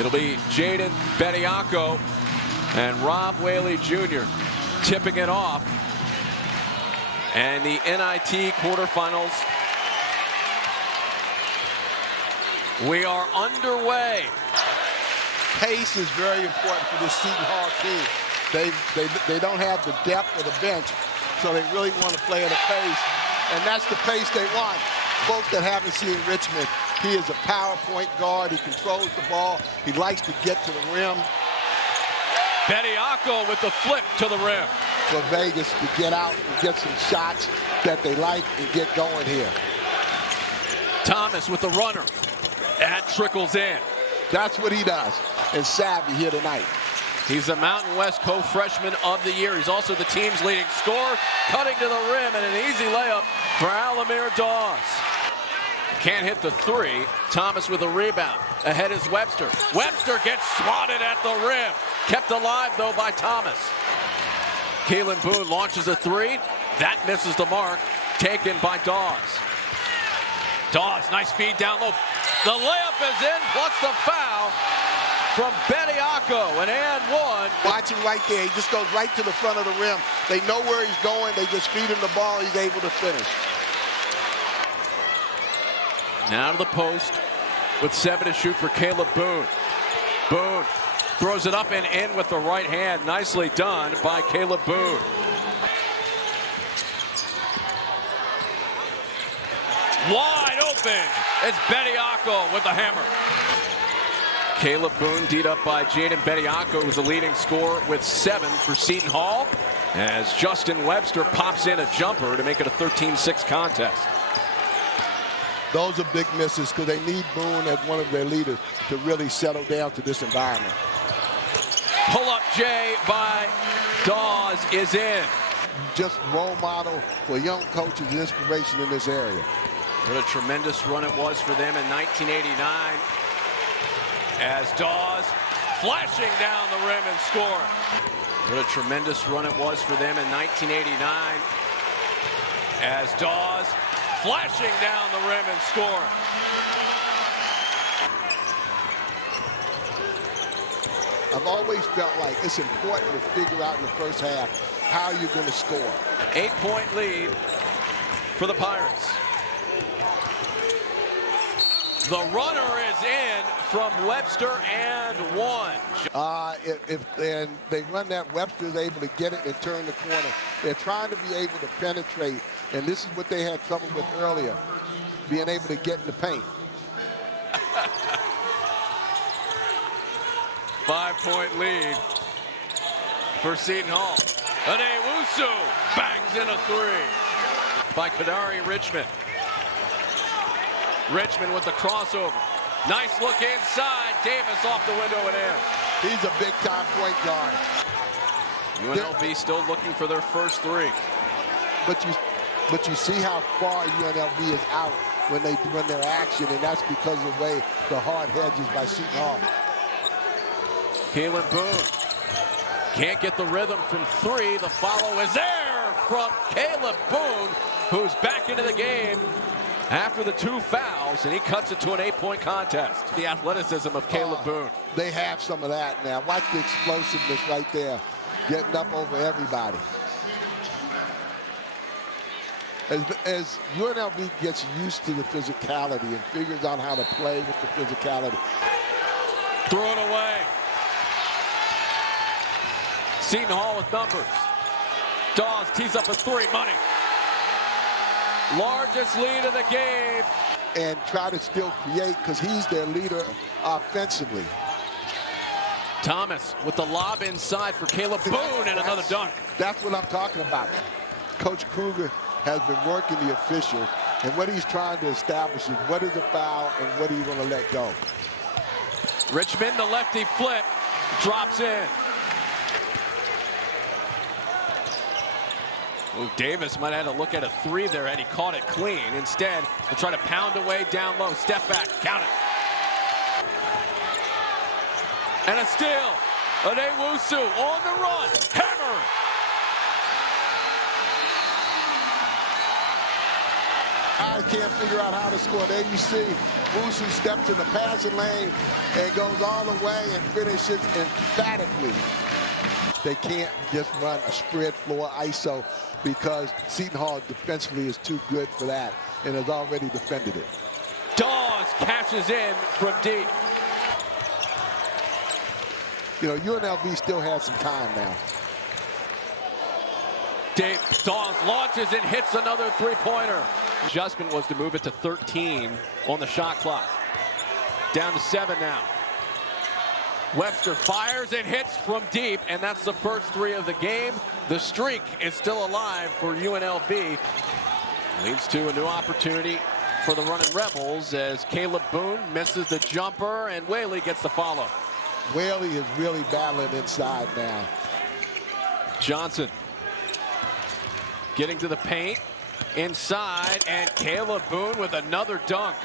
It'll be Jaden Bediako and Rob Whaley Jr. tipping it off. And the NIT quarterfinals. We are underway. Pace is very important for this Seton Hall team. They don't have the depth of the bench, so they really want to play at a pace, and that's the pace they want. Folks that haven't seen Richmond, he is a power point guard. He controls the ball. He likes to get to the rim. Bediako with the flip to the rim. For Vegas to get out and get some shots that they like and get going here. Thomas with the runner. That trickles in. That's what he does. And savvy here tonight. He's the Mountain West co-freshman of the year. He's also the team's leading scorer, cutting to the rim, and an easy layup for Alamir Dawes. Can't hit the three. Thomas with a rebound. Ahead is Webster. Webster gets swatted at the rim. Kept alive, though, by Thomas. Keelan Boone launches a three. That misses the mark. Taken by Dawes. Dawes, nice feed down low. The layup is in, plus the foul from Bediako, and one. Watch him right there. He just goes right to the front of the rim. They know where he's going. They just feed him the ball. He's able to finish. Now to the post with 7 to shoot for Caleb Boone. Boone throws it up and in with the right hand. Nicely done by Caleb Boone. Wide open. It's Bediako with the hammer. Caleb Boone beat up by Jaden Bediako, who's the leading scorer with 7 for Seton Hall, as Justin Webster pops in a jumper to make it a 13-6 contest. Those are big misses because they need Boone as one of their leaders to really settle down to this environment. Pull-up J by Dawes is in. Just role model for young coaches and inspiration in this area. What a tremendous run it was for them in 1989. As Dawes flashing down the rim and scoring. What a tremendous run it was for them in 1989. As Dawes flashing down the rim and scoring. I've always felt like it's important to figure out in the first half how you're going to score. 8-point lead for the Pirates. The runner is in from Webster and one. If they run that, Webster's able to get it and turn the corner. They're trying to be able to penetrate, and this is what they had trouble with earlier, being able to get in the paint. 5-point lead for Seton Hall. Adewusu bangs in a three by Kadari Richmond. Richmond with the crossover. Nice look inside. Davis off the window and in. He's a big-time point guard. UNLV still looking for their first three. But you see how far UNLV is out when they run their action, and that's because of the way the hard hedges by Seton Hall. Keelan Boone can't get the rhythm from three. The follow is there from Caleb Boone, who's back into the game after the 2 fouls, and he cuts it to an 8-point contest. The athleticism of Caleb Boone. They have some of that now. Watch the explosiveness right there, getting up over everybody. As UNLV gets used to the physicality and figures out how to play with the physicality. Throw it away. Seton Hall with numbers. Dawes tees up a three. Money. Largest lead of the game. And try to still create because he's their leader offensively. Thomas with the lob inside for Caleb Boone and another dunk. That's what I'm talking about. Coach Kruger has been working the officials, and what he's trying to establish is what is a foul and what are you going to let go. Richmond, the lefty flip, drops in. Ooh, Davis might have had to look at a three there had he caught it clean. Instead, he'll try to pound away down low. Step back, count it. And a steal. Adewusu on the run. Hammer. I can't figure out how to score. There you see, Wusu steps in the passing lane and goes all the way and finishes emphatically. They can't just run a spread floor ISO because Seton Hall defensively is too good for that and has already defended it. Dawes cashes in from deep. You know, UNLV still has some time now. Dawes launches and hits another three-pointer. Adjustment was to move it to 13 on the shot clock. Down to 7 now. Webster fires and hits from deep, and that's the first 3 of the game. The streak is still alive for UNLV. Leads to a new opportunity for the Runnin Rebels as Caleb Boone misses the jumper and Whaley gets the follow. Whaley is really battling inside now. Johnson getting to the paint, inside, and Caleb Boone with another dunk.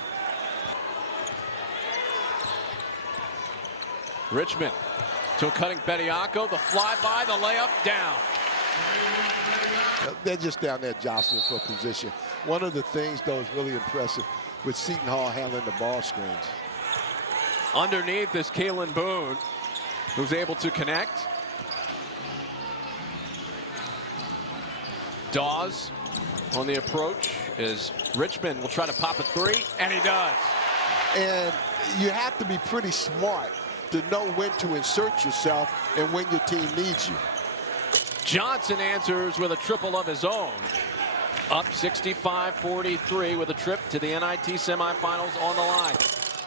Richmond to a cutting Bediako, the flyby, the layup, down. They're just down there jostling for position. One of the things, though, is really impressive with Seton Hall handling the ball screens. Underneath is Caleb Boone, who's able to connect. Dawes on the approach as Richmond will try to pop a 3, and he does. And you have to be pretty smart to know when to insert yourself and when your team needs you. Johnson answers with a triple of his own. Up 65-43 with a trip to the NIT semifinals on the line.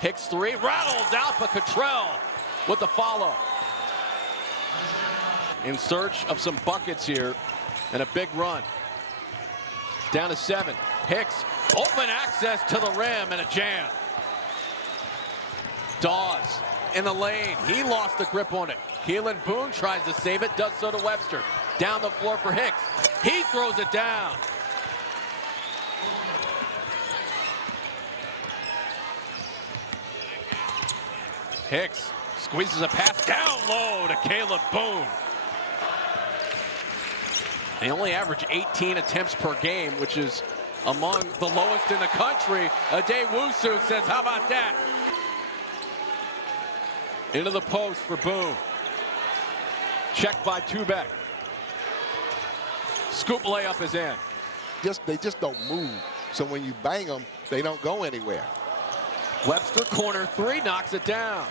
Hicks 3, rattles out, but Cottrell with the follow. In search of some buckets here and a big run. Down to 7. Hicks, open access to the rim and a jam. Dawes in the lane. He lost the grip on it. Keelan Boone tries to save it, does so to Webster. Down the floor for Hicks. He throws it down. Hicks squeezes a pass down low to Caleb Boone. They only average 18 attempts per game, which is among the lowest in the country. Adewusu says, how about that? Into the post for Boone. Checked by Tubeck. Scoop layup is in. They just don't move. So when you bang them, they don't go anywhere. Webster corner 3 knocks it down.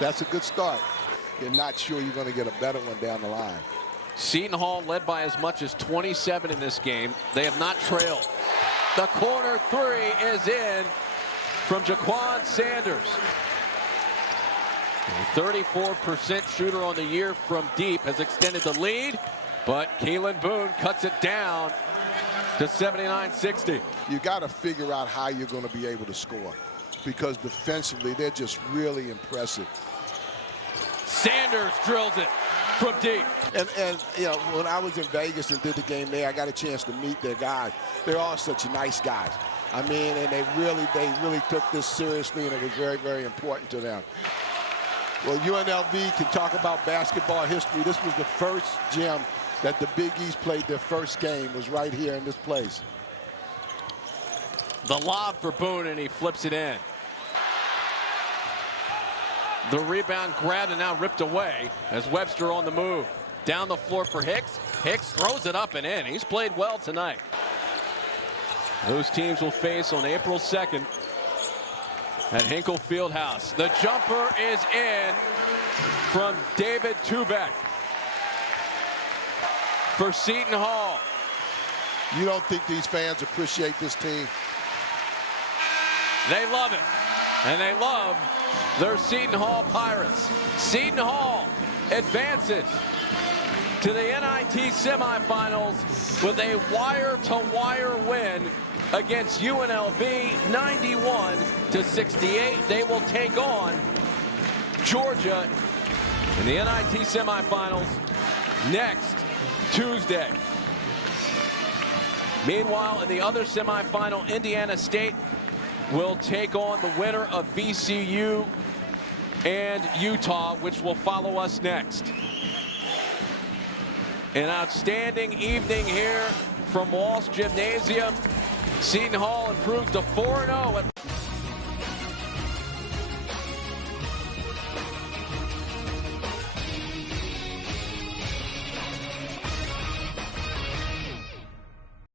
That's a good start. You're not sure you're going to get a better one down the line. Seton Hall led by as much as 27 in this game. They have not trailed. The corner 3 is in from Jaquan Sanders. A 34% shooter on the year from deep has extended the lead, but Keelan Boone cuts it down to 79-60. You got to figure out how you're going to be able to score because defensively they're just really impressive. Sanders drills it from deep. And you know, when I was in Vegas and did the game there, I got a chance to meet their guys. They're all such nice guys. I mean, and they really took this seriously, and it was very, very important to them. Well, UNLV can talk about basketball history. This was the first gym that the Big East played their first game, was right here in this place. The lob for Boone, and he flips it in. The rebound grabbed and now ripped away as Webster on the move. Down the floor for Hicks. Hicks throws it up and in. He's played well tonight. Those teams will face on April 2nd at Hinkle Fieldhouse. The jumper is in from David Tubeck for Seton Hall. You don't think these fans appreciate this team? They love it. And they love their Seton Hall Pirates. Seton Hall advances to the NIT semifinals with a wire-to-wire win against UNLV, 91-68. They will take on Georgia in the NIT semifinals next Tuesday. Meanwhile, in the other semifinal, Indiana State will take on the winner of VCU and Utah, which will follow us next. An outstanding evening here from Walsh Gymnasium. Seton Hall improved to 4-0 at